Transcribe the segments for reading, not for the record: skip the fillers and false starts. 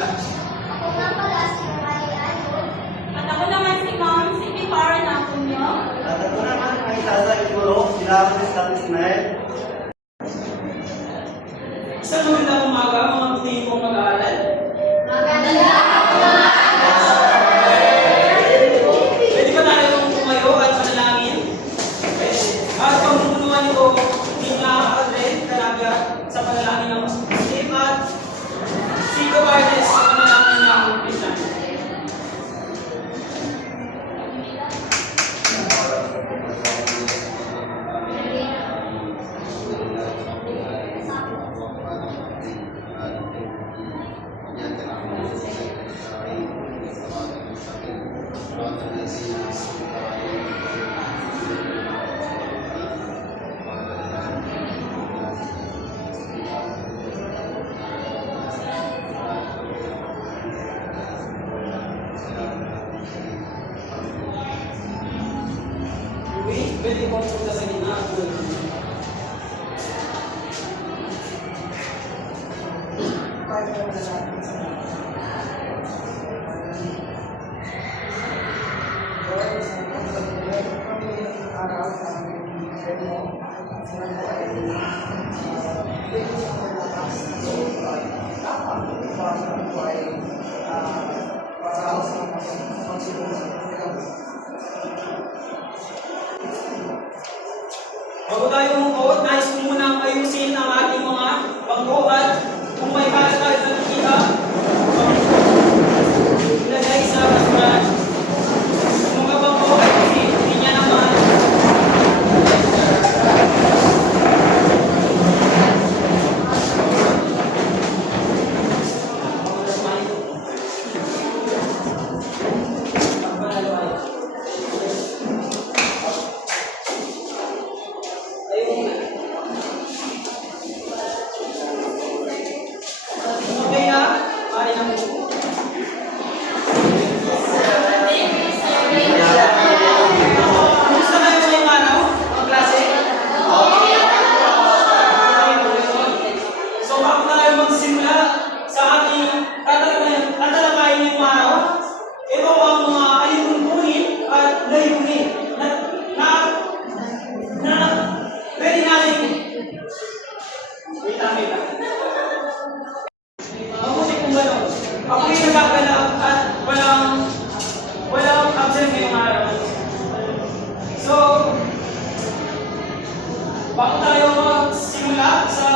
Ako nga pala si Mariano. At ako naman si Ma'am City Para na Kunyo. At ako naman ay Tasa Iguro, sila ako ni Scott Ismael. Isang magandang umaga, mga puting kong mag-aaral. Pwede ba tayong tumayo at manalangin? At pagmumunuan ko, hindi nakakadren talaga sa panalangin ng Muslim at Sigo Barnes sa panalangin ng Christian. Pwede ko punta sa gitna. Bago tayo mukot, nais ko munang ayusin ang ating mga bangko at kung may kalat tayo nakikita, ilagay sa basurahan. Kung mga bangko ay hindi niya naman. Okay na? Ay, ang kumusta kayo ngayong araw, mga klase? So, bago tayo magsimula sa ating tatalakayin ngayong araw, ito ang mga alituntunin at layunin na pwede natin wait lang. Mabuti kung gano'n. Ako'y nagagalak at walang absent ngayong araw. So, bago tayo magsimula sa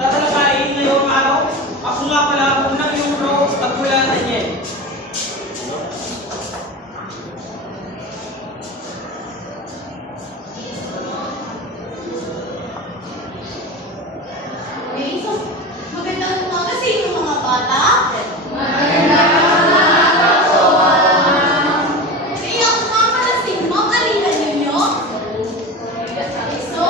tatalakayin ngayong araw, ako nga pala unang yung bro Tagula Daniel. Okay, so magandang umaga sa inyo mga bata. Okay, ako nga pala si Ma'am Alina ninyo. So,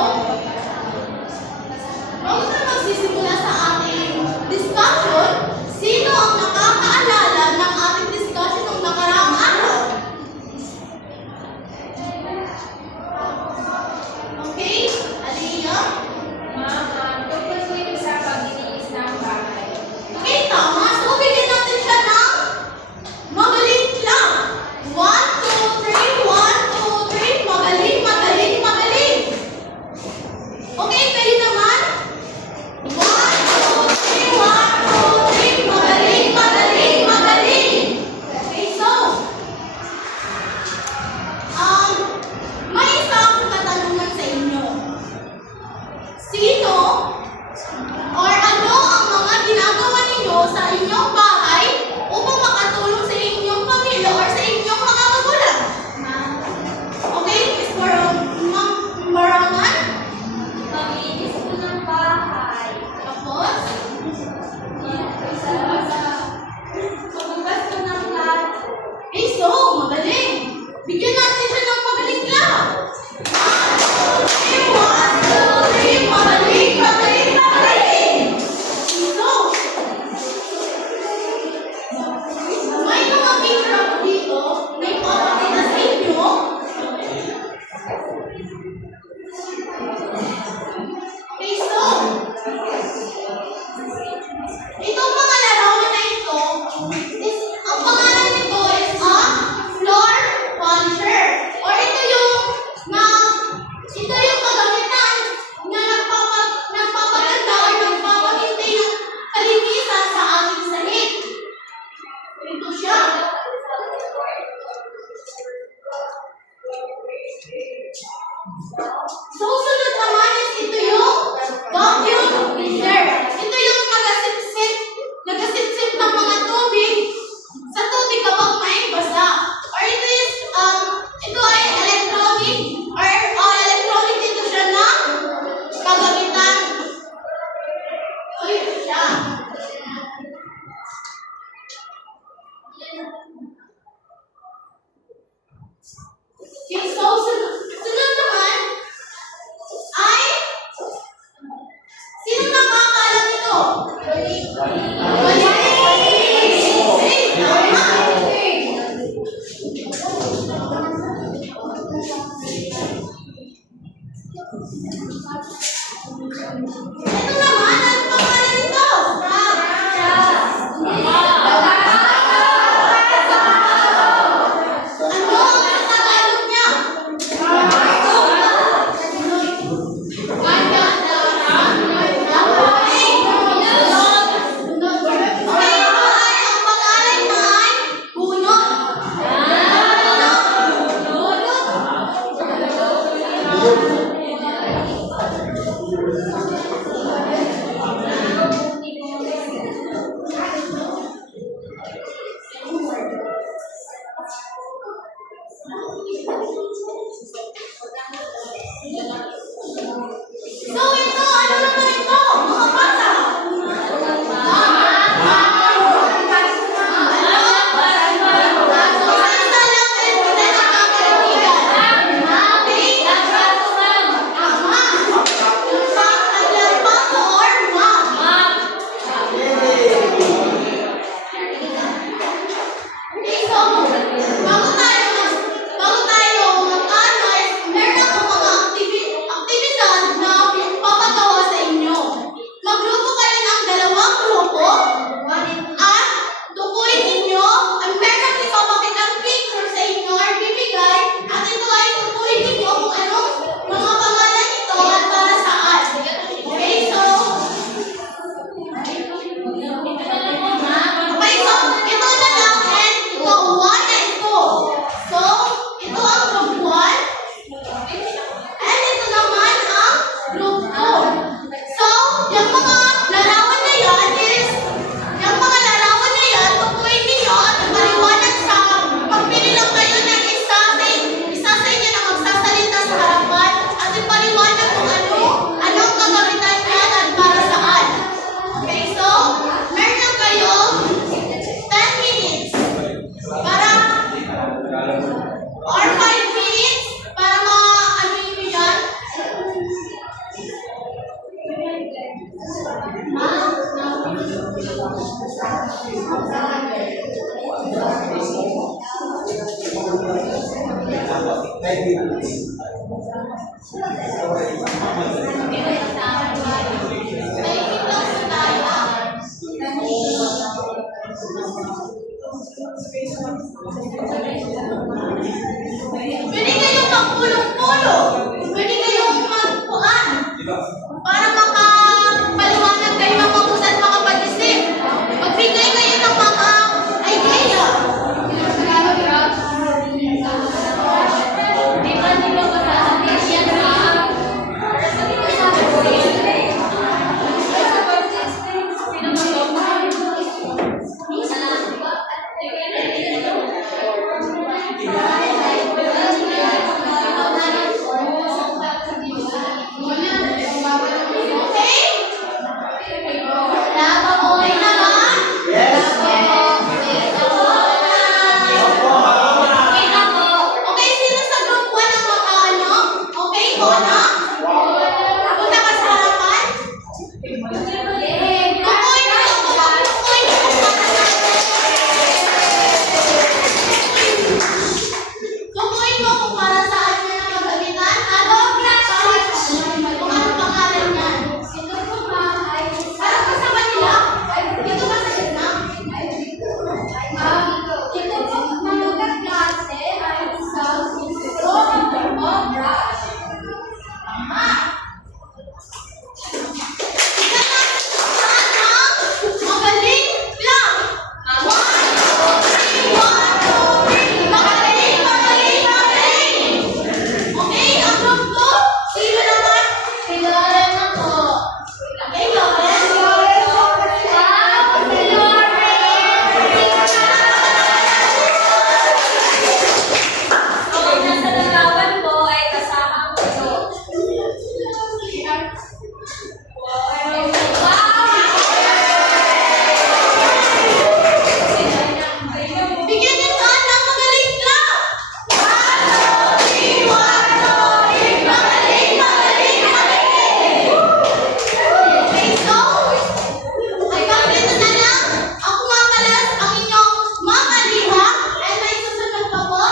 Pwede kayong magpulong-pulong. Pwede kayong magpuan. Para makapaliwanag kayo ng mabuti at makapag-isip. Magbigay kayo ng mga idea. Di ba nila masasabi yan ha? Okay? Okay na ba? Yes. Okay na po. Okay, sino sa group 1 ang makaano? Okay po, ano? Punta ka sa harapan. Tukoy na ako. Tukoy na ako. Tukoy mo kung para saan niya na magamitan. Ano? Kung ano pangalan niya. Parang pa sa kanila. Dito ba sa gitna? Tama. Magaling lang. 1, 2, 3, 1, 2, 3. Magaling, magaling, magaling. Okay, ang group ko, sino naman? Si Loren ako. Okay, Loren? Si Ang nasa larawan ko ay kasama ang puso. Bigyan niyo saan ng magaling lang. 1, 2, 3, 1, 2, 3. Magaling, magaling, magaling. Okay, so, hanggang dito na lang. Ako nga pala ang inyong Mama Liha. And may susunod pa po.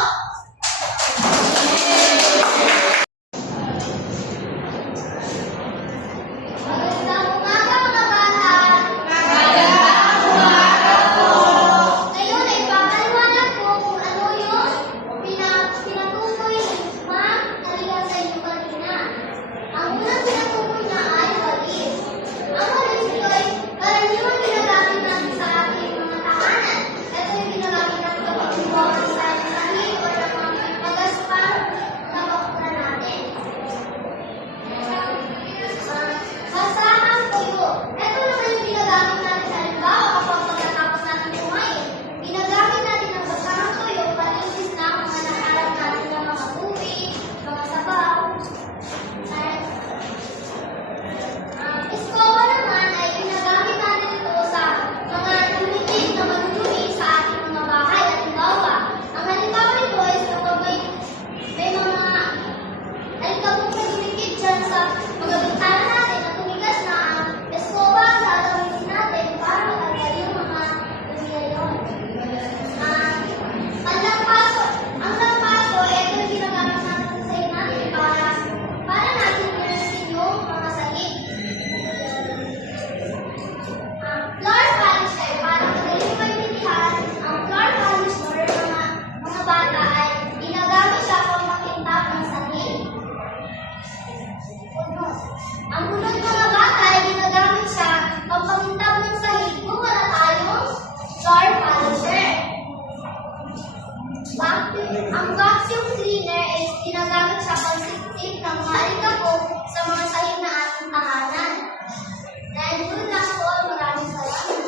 Magandang umaga mga bata. Ngayon ay papaliwanag ko kung ano yung pinatukoy ni Ma'am Maria sa inyo kanina. Ang unang pinatukoy na ay walis. Ang walis ito ay karaniwang ginagamit natin sa ating mga tahanan. Ito ay ginagamit natin kapag gumawa ng tayo ng sahig o ng mga magaspang na bakura natin. Basahan tuyo. Ito naman yung ginagamit natin sa halimbawa kapag pagkatapos natin kumain. Ginagamit natin ang basahan tuyo palinis na ang mga naharap natin ng mga tubig, mga sabaw. Iskoba naman ay ginagamit natin ito sa mga dumitig na madudumi sa ating mga bahay. Halimbawa, ang halimbawa nito is kapag may mga alikabok na dumikit dyan sa mga bintana natin at tumigas na ang eskoba ang gagawin natin para matanggal yung mga dumi na yun. Ang lampaso, ito yung ginagamit natin sa natin para natin linisin yung mga sahig. Floor polisher, para madaling maintindihan, ang floor polisher ng mga bata ay ginagamit siya pang makintab ng sahig. Ang bunot mga bata ay ginagamit siya pang pamintab ng sahig kung wala tayong floor polisher. Ang vacuum cleaner ay ginagamit siya pang sip-sip ng mga alikabok sa mga sahig na ating tahanan. Dahil doon lang po, maraming salamat.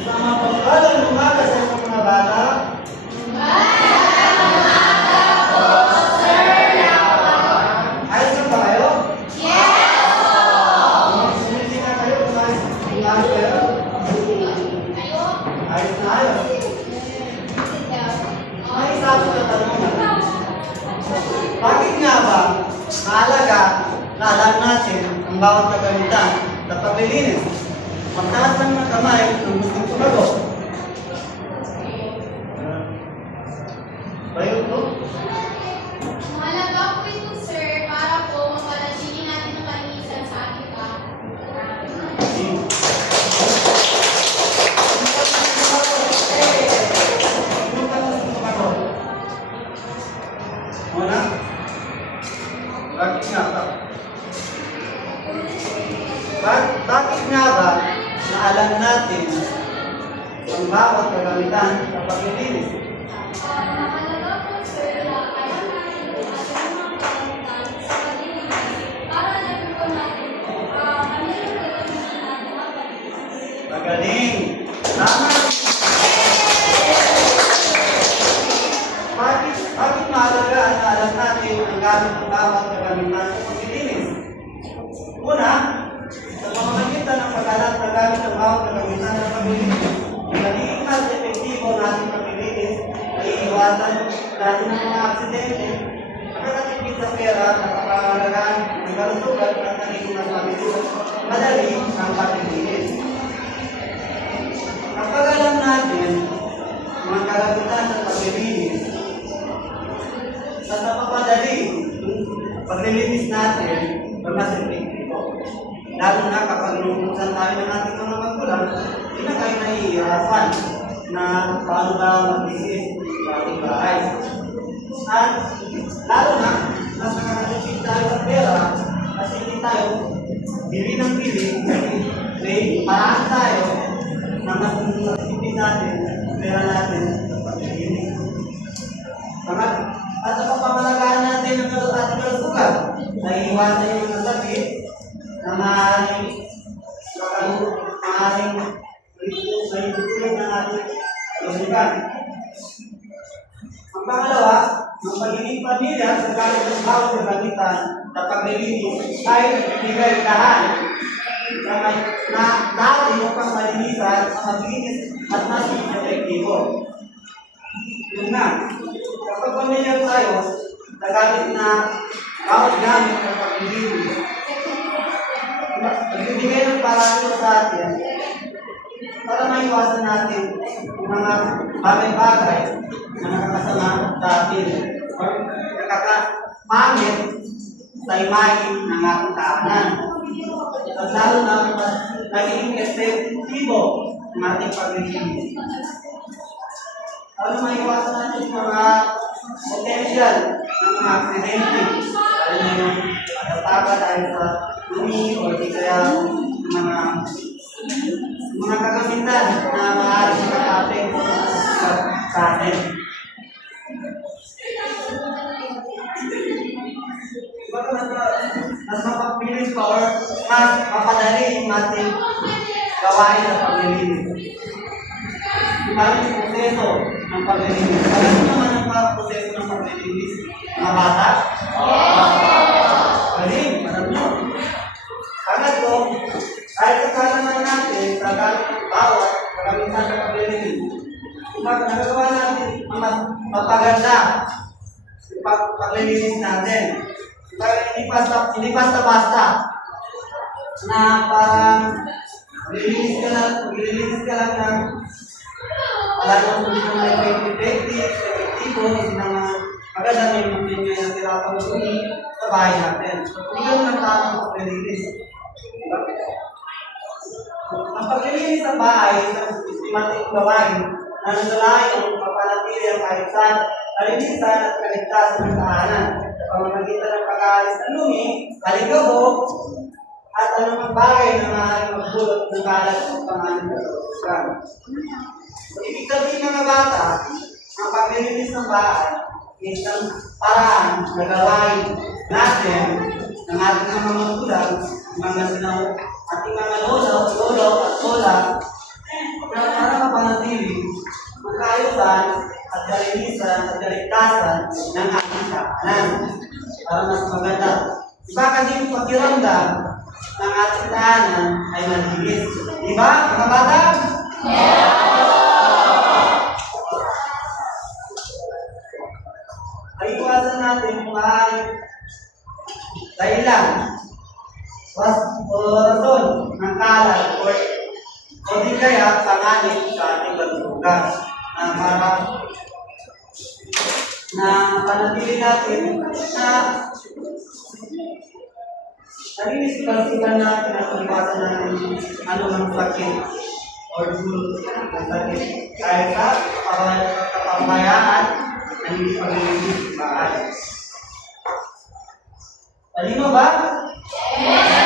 Sa mga pagpapalang umaga sa inyong mga bata. Ayos na ba kayo? Sumisi na kayo kung ayos kayo? Ayos na ayos. May isa ako na tanong. Bakit nga ba mahalaga na alam natin ang bawat kagamitan na paglilinis? Magtaas lang ng kamay kung gustong sumagot. Bayot po? Mahalaga po ito, sir, para po mapanatili natin ang kalinisan sa ating Bakit nga ba na alam natin ang bawat kagamitan sa paglilinis? Mahalaga po, sir, na alam natin kung ano yung mga kailangan sa paglilinis para alam po natin kung ano yung gagamitin natin ang paglilinis. Magaling! Tama! Bakit mahalaga na alam natin ang gamit ng bawat kagamitan sa paglilinis? Una, sa pamamagitan ng pag-alam na gamit ng bawat kagamitan sa paglilinis, nagiging mas epektibo natin paglilinis, naiiwasan natin ng mga aksidente, nakakatipid sa pera, nakapangalagaan ng kalusugan at nagiging mas mabilis, madali ang paglilinis. Kapag alam natin mga kagamitan sa paglilinis, sa napapadali paglilinis natin, mas epektibo. Lalo na kapag nungkusan tayo ng ating mga magulang, hindi na kayo nahihirapan na paano ba mag-isis sa ating bahay. At lalo na, mas nakakatipid tayo sa pera kasi hindi tayo bili ng bili, may paraan tayo na mas nakatipid natin pera natin sa paglilinis. At sa pamamalagaan natin ng ating kalusugan, naiiwasan yung mga sakit na maaaring tulong ng ating kalusugan. Ang pangalawa, ang pagiging pamilya sa gamit ng bawat kagamitan sa paglilinis ay nagbibigay dahan na dati upang malinisan ang maglinis at mas epektibo. Yun na, kapag pamilya tayo, nagamit na bawat gamit ng paglilinis, nagbibigay ng paraan sa atin para maiwasan natin yung mga bagay-bagay na nakakasama sa atin o nakakapangit sa imahe ng ating tahanan. At lalo na naging epektibo ng ating paglilinis. Ano maiwasan natin yung mga potential ng mga aksidente? Lalo na yung matataga dahil sa dumi o di kaya mga kagamitan na maaaring makapapek sa atin. Mas mapabilis pa or mas mapadali yung ating gawain sa paglilinis. Parang yung proseso ng paglilinis. Alam mo naman ang mga proseso ng paglilinis? Mga bata? Galing, alam nyo. Pangatlo, kahit sa kalaman natin, sa gamit ng bawat kagamitan sa paglilinis, nagagawa natin ang mapaganda yung paglilinis natin. Hindi basta-basta na parang maglilinis ka lang ng alam mo hindi naman epektibo, hindi naman maganda may mga ngayon tirapan sa bahay natin. Hindi naman ang tamang paglilinis. Ang paglilinis sa bahay sa sistematik gawain na nagdalayan ang papanatili ang kaligtasan, kalinisan at kaligtasan ng tahanan sa pamamagitan ng pag-aalis ng lumi, kaligabok, at anumang bagay na maaaring magbulot ng kalat o pangalan ng kalusugan. Ibig sabihin mga bata, ang paglilinis ng bahay is ang paraan na gawain natin ng ating mga magulang, ating mga lolo at lola na para mapanatili ang kaayusan at kalinisan at kaligtasan ng ating tahanan para mas maganda. Diba kasi yung pakiramdam ng ating tahanan ay malinis. Diba mga bata? Ay iwasan natin yung maaaring dahilan o rason ng kalat o di kaya panganib sa ating kalusugan na panatili natin na nalinis kalusugan natin at iwasan natin anumang sakit o dulot ng sakit dahil sa kapabayaan na hindi paglilinis sa bahay. Talino ba? Yes!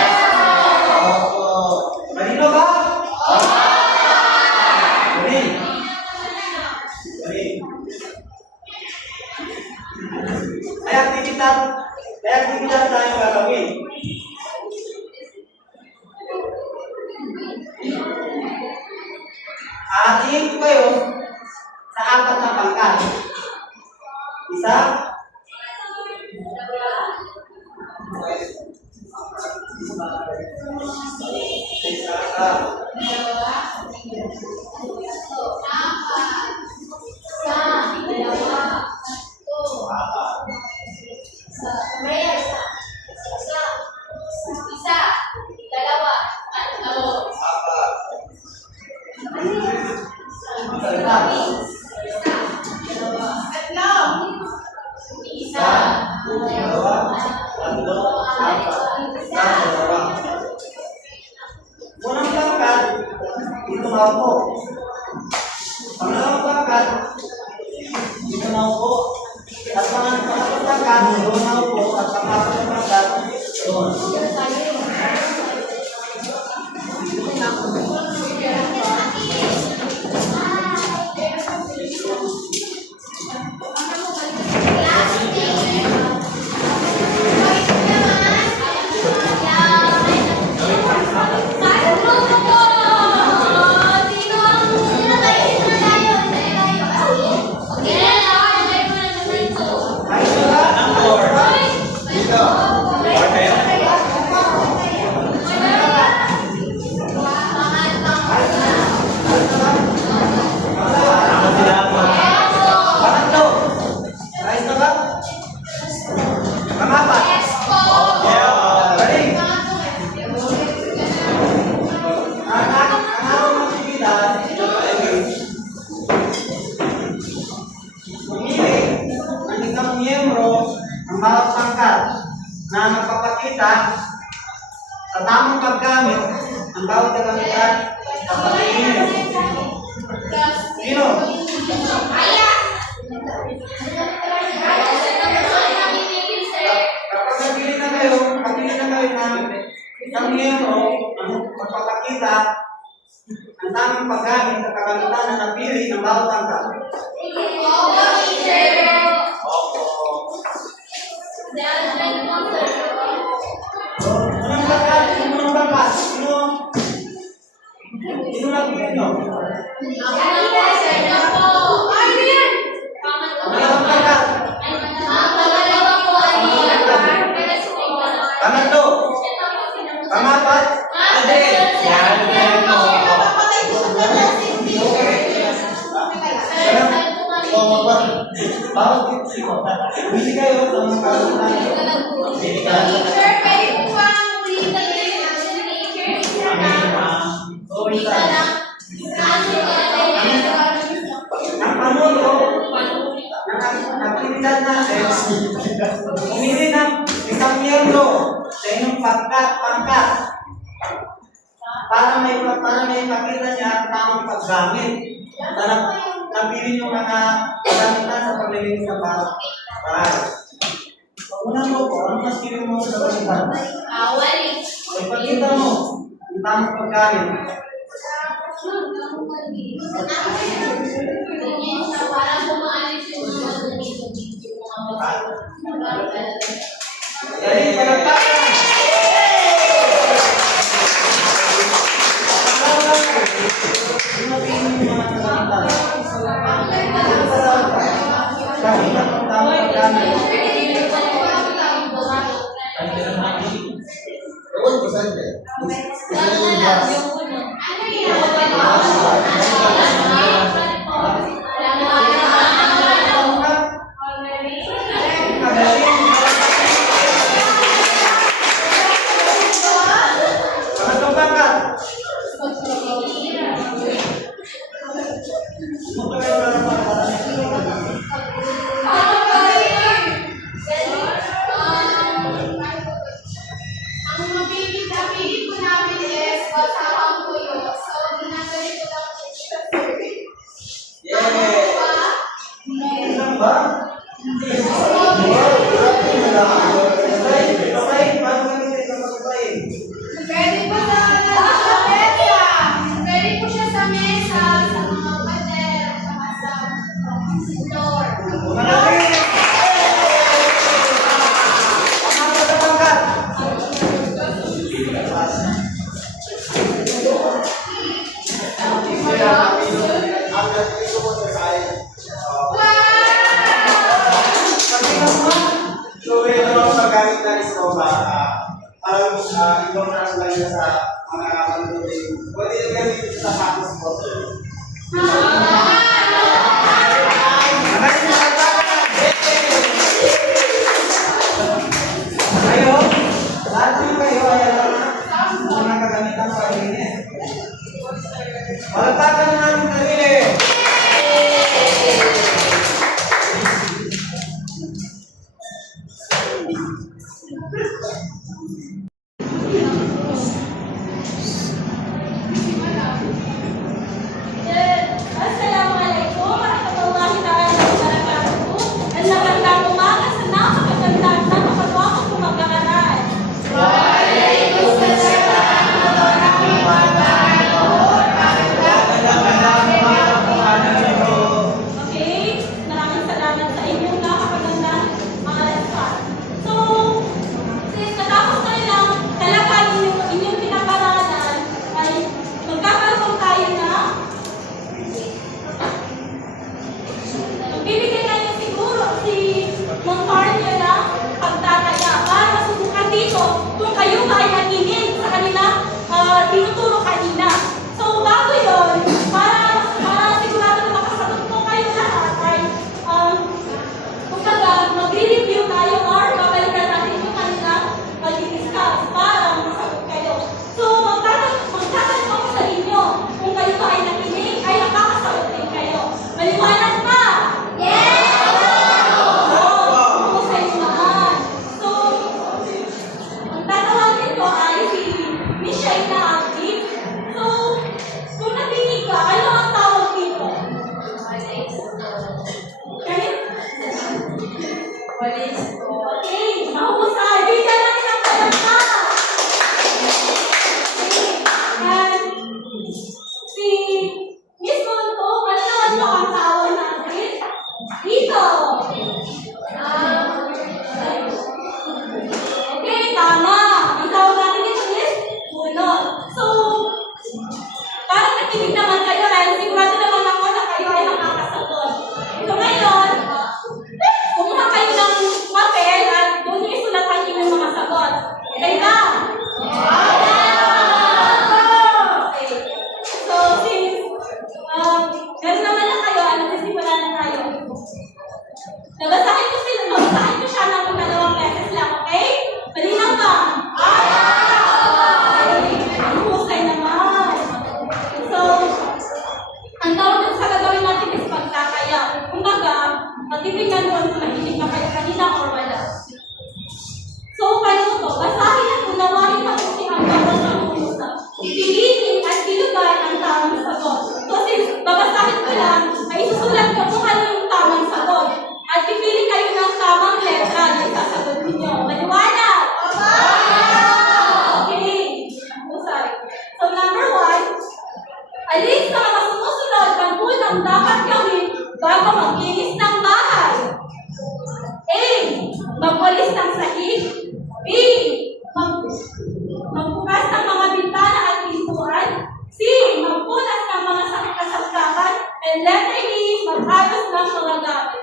Hatiin ko kayo sa 4 na pangkat. Isa. Unang pangkat, dito na ako. Pangalawang pangkat, dito na ako. At pangalawang pangkat, doon na ako. At pangalawang pangkat, doon. Pangatlo. Ayos na ba? Pangapat. Galing. Ang araw ng aktividad, pumili ang isang miyembro ng bawat pangkat na magpapakita sa tamang paggamit ng bawat kagamitan sa paglilinis. Sino? Kapag napili na kayo ng isang miyembro na magpapakita ang tamang paggamit sa kagamitan na napili ng bawat pangkat. So, unang pangkat, sino? Sino lang nyo? Pangalawang pangkat. Pangatlo. Pangapat. Hindi kayo sa mga kagamitan. Ang panulo ng aktividad natin, umili ng isang miyembro sa inyong pangkat para may makita niya ang tamang paggamit. Para napili yung mga kagamitan sa paglilinis ng bahay. Una mo po, ano mas pili mo sa kagamitan? Ipakita mo ang tamang paggamit. Dahil palagpakan. Sino pili mo mga kagamitan? Kahit ang tamang paggamit. Pangatlong pangkat. Ang mapili po namin is basahang tuyo. So, ginagalit ko lang po siya. Ilan ba? Slide, paano gamitin sa mag-slide? Pwede po sa mesa. Pwede po siya sa mesa, sa mga pader, sa floor. Magaling! Pangapat na pangkat. saan lang yan sa mga manunuling. Pwede yung gamitin sa sapatos po. Kayo, lahat naman kayo ay alam na mga kagamitan sa pag-inis. Palagpagan na natin sarili. Assalamualaikum warahmatullahi wabarakatuh. Ang magandang umaga sa napakaganda at napakagwapong kong mag-aaral. Okay? Maraming salamat sa inyong napakagandang mga lesson. So, since natapos na lang talaga inyong pinag-aralan, ay magkakaroon tayo na magbibigay tayo siguro si Montarnio na pagtataya para masubukan dito kung kayo ba ay nakinig sa kanila tinuturo kanina. So, bago yun, para sigurado na makasagot po kayo lahat ay kumbaga magre-review tayo or babalikan natin yung kanilang mag-discuss para makasagot kayo. So, magtatanong ako sa inyo kung kayo ba ay nakinig ay nakakasagot din kayo. Maliwanag ba? Husay naman. So, ang tatawagin ko ay si Michelle na active. So, kung nakinig ka, ano ang tawag dito? Okay, mahusay. Bigyan natin ang palakpak. And si Miss Monto, ano naman po ang tawag natin? Dito. Okay, tama. Ang tawag natin dito is bunot. So, parang nakinig naman kayo dahil sigurado naman ako na kayo ay nakakasagot. So ngayon, kumuha kayo ng papel at doon nyo isulat ang inyong mga sagot. Okay ba? Okay. So, since meron naman na kayo, nagsisimula na tayo. Nabasahin ko siya ng dalawang beses lang, okay? Malinaw ba? Ang husay naman. So, ang tawag sa gagawin natin is pagtataya. Kumbaga, pagtitingnan doon kung nakinig na kayo kanina or wala. So, paano to? Basahin at unawain mabuti ang bawat pangungusap. Piliin at ilugay ang tamang sagot. So, since babasahin ko lang, ay isusulat ko kung ano yung tamang sagot. At pipili kayo ng tamang letra na isasagot ninyo. Maliwanag? Okay. Usay. So, number 1, alin sa mga sumusunod ng unang dapat gawin bago maglinis ng bahay? A. Magwalis ng sahig. B. Magbukas ng mga bintana at pintuan. C. Magpunas ng mga kasangkapan. And letter D. Mag-ayos ng mga gamit.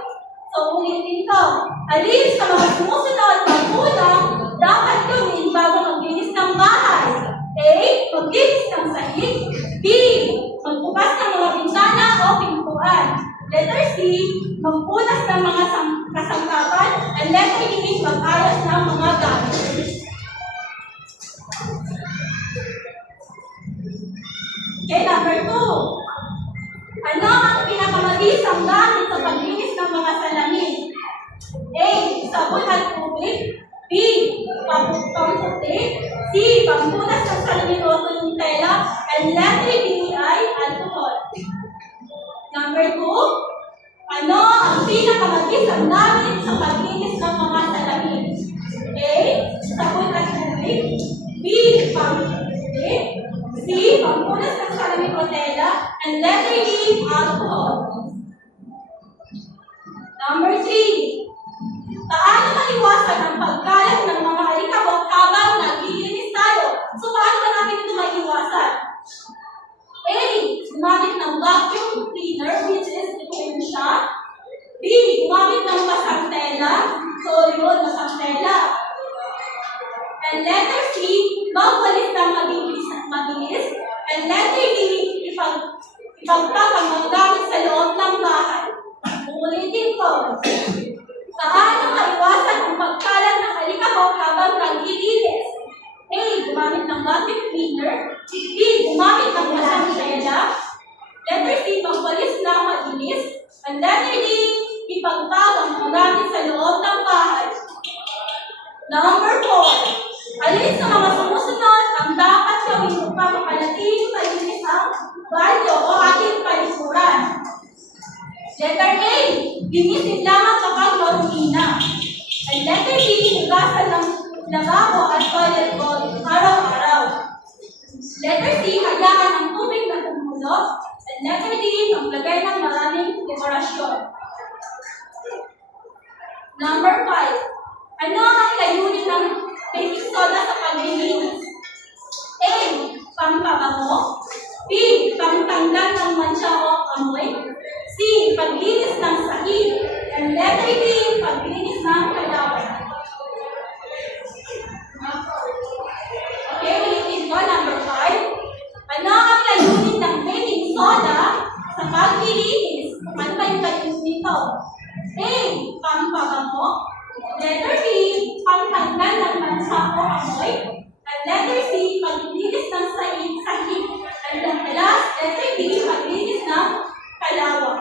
So, ulitin ko. Alin sa mga sumusunod ng unang dapat gawin bago maglinis ng bahay? A. Maglinis ng sahig. B. Magbukas ng mga bintana o pintuan. Letter C. Magpunas ng mga kasangkapan. And letter D. Mag-ayos ng mga gamit. Okay, number 2. Ano ang pinakamabisang gamit sa paglinis ng mga salamin? A. Sabon at tubig. B. Pamputi. C. Pampunas ng salamin o tuyong tela. And letter D ay alcohol. Number 2. Ano ang pinakamabisang gamit sa paglinis ng mga salamin? A. Sabon at tubig. B. Pamputi. C. Pampunas ng salamin o tela. And letter D, alcohol. Number 3. Paano maiwasan ang pagkalat ng mga alikabok habang naglilinis tayo? So, paano ba natin ito maiwasan? A. Gumamit ng vacuum cleaner, which is ito yung siya. B. Gumamit ng basang tela. So, yun, basang tela. And letter C. Magwalis ipagpag ang mga gamit sa loob ng bahay. Uulitin ko. Paano maiwasan ang pagkalat ng alikabok habang naglilinis? A. Gumamit ng vacuum cleaner. B. Gumamit ng masang tela. Letter C. Magwalis na malinis. And letter D. Ipagpag ang mga gamit sa loob ng bahay. Number 4. Alin sa mga sumusunod ang dapat gawin upang mapanatiling malinis ang banyo o ating palikuran? Letter A. Linisin lamang kapag marumi na. And letter B. Hugasan ng lababo at toilet bowl araw-araw. Letter C. Hayaan ang tubig na tumulo. And letter D. Maglagay ng maraming dekorasyon. Number 5. Ano ang layunin ng baking soda sa paglilinis? A. Pampabango. B. Pangtanggal ng mancha o amoy. C. Paglinis ng sahig. And letter D. Paglinis ng kalawan. Okay, ulitin ko. Number 5. Ano ang layunin ng baking soda sa paglilinis? Ano ba yung layunin nito? A. Pampabango. Letter B. Pangtanggal ng mancha o amoy. And letter C. Paglinis ng sahig. And the last, letter D. Paglinis ng kalawa.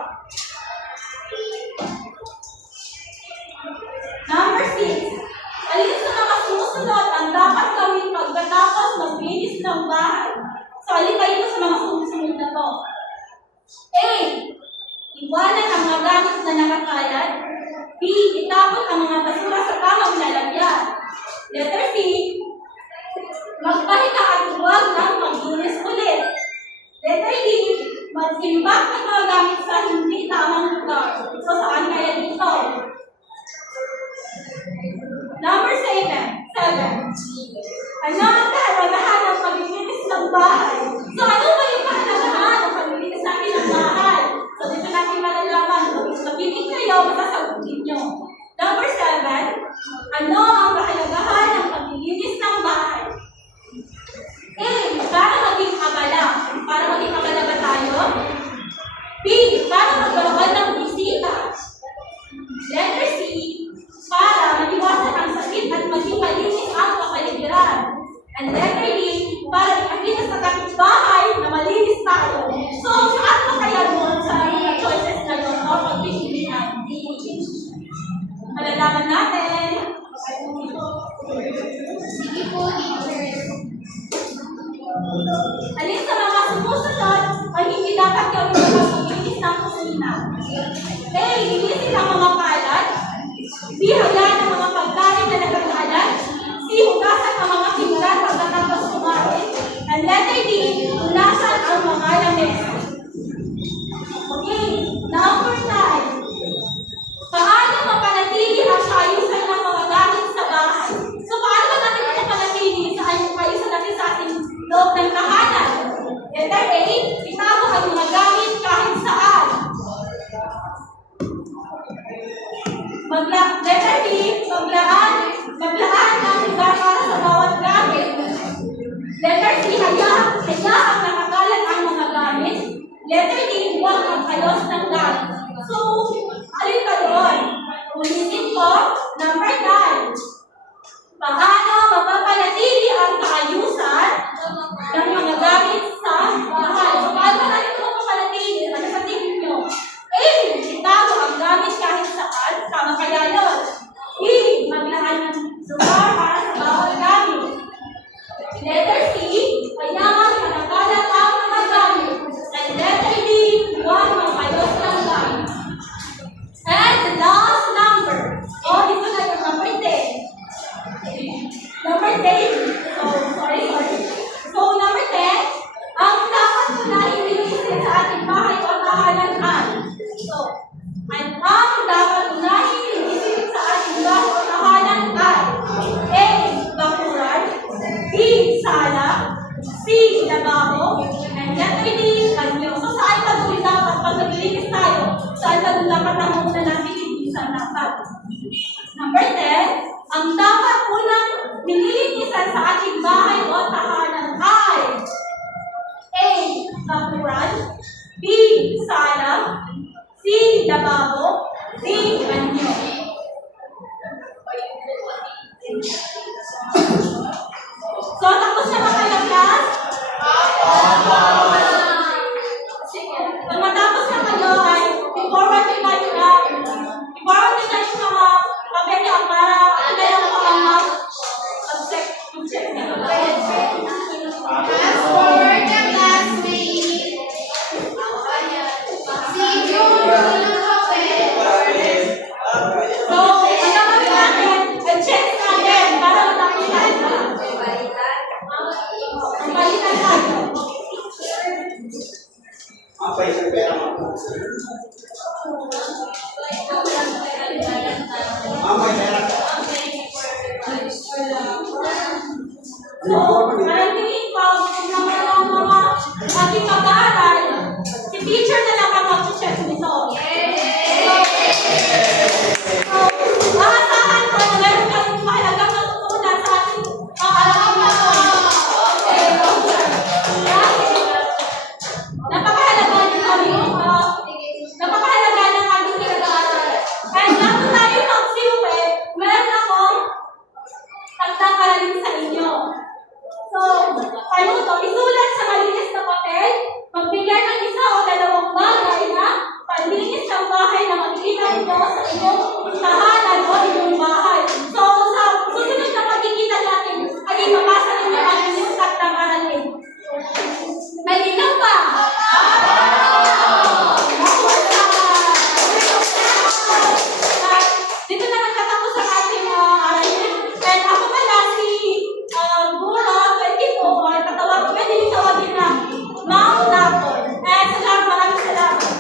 Number 6. Alin sa mga sumusunod ang dapat gawin pagkatapos maglinis ng bahay? So, alin ba ito sa mga sumusunod na to? A. Iwanan ang mga gamit na nakakalat. B. Itapon ang mga basura sa tamang lalagyan. Letter C. Magpahinga at huwag nang maglinis ulit. Letter D. Mag-imbak ng mga gamit sa hindi tamang lugar. So, saan kaya dito? Number 7. Ano ang kahalagahan ng paglilinis ng bahay? So, ano ba yung kahalagahan ng paglilinis natin ng bahay? So, dito natin malalaman. Magbibig kayo, masasagutin nyo. Number 7. Ano ang kahalagahan ng paglilinis ng bahay? A. Para maging abala. Para maging abala ba tayo? B. Para magkaroon ng bisita. Letter C. Para maiwasan ang sakit at maging malinis ang kapaligiran. And letter D. Para ipakita sa kapitbahay na malinis tayo. So, saan pa kaya doon sa mga choices na yun o pagpipilihan? Malalaman natin. Sige po, teacher. Alin sa mga sumusunod ay hindi dapat gawin sa paglinis ng kusina? A. Linisin ang mga kalat. B. Hayaan ang mga pagkain na nagkakalat. C. Hugasan ang mga pinggan pagkatapos kumain. And letter D. Punasan ang mga lamesa. Okay, number 9. Paano mapanatili ang kaayusan ng mga gamit sa bahay? So, paano ba natin mapanatili sa kaayusan natin sa ating loob ng tahanan? Letter A. Itago ang mga gamit kahit saan. Letter B. Maglaan ng lugar para sa bawat gamit. Letter C. Hayaan nakakalat ang mga gamit. Letter D. Huwag magkayos ng gamit. So, alin ba doon? Ulitin ko. Number 9. Paano mapapanatili ang kaayusan ng mga gamit sa bahay? So, paano natin ito mapapanatili? Ano sa tingin nyo? A. Itago ang gamit kahit saan. Tama kaya yun. B. Maglaan ng lugar para sa bawat gamit. Letter C. Hayaan nakakalat ang mga gamit. And letter D. Huwag magkayos ng gamit. And the last number. Dito na yung number 10. Number 10. So, number 10. Ang dapat ko na ililisin sa ating bahay o tahanan ay. So, ang dapat ko na ililisin sa ating bahay o tahanan ay. A. Bakuran. B. Sala. C. Lababo. And letter D. Banyo. So, saan ba doon dapat pag naglilinis tayo? Saan ba doon dapat ang muna natin ililisan dapat? Number 10. Ang dapat unang nililinisan sa ating bahay o tahanan ay A. Bakuran. B. Ang balikan tayo. Apa isang pera mo? May pera ka. So, parang tingin ko, naman ang mga ating mag-aaral, si teacher na lang ang mag-check nito. So, maasahan ko na meron kang mahalagang natutunan sa ating alaman. Napakahalaga ng napakahalaga ng ating pinag-aaral. Kahit bago tayo magsiuwi, meron akong tagtakalalin sa inyo. So, paano to? Isulat sa malinis na papel, magbigay ng isa o dalawang bagay na panlinis ng bahay na makikita ninyo sa inyong tahanan o inyong bahay. So, sa susunod na pagkikita natin, ay ipapasa ninyo ang inyong tagtakalalin. May linaw pa? Dito na nagtatapos ang ating aralin. And ako pala si Buro 22, ay patawag ko, pwede din tawagin na Ma'am Lapon. And salamat, maraming salamat.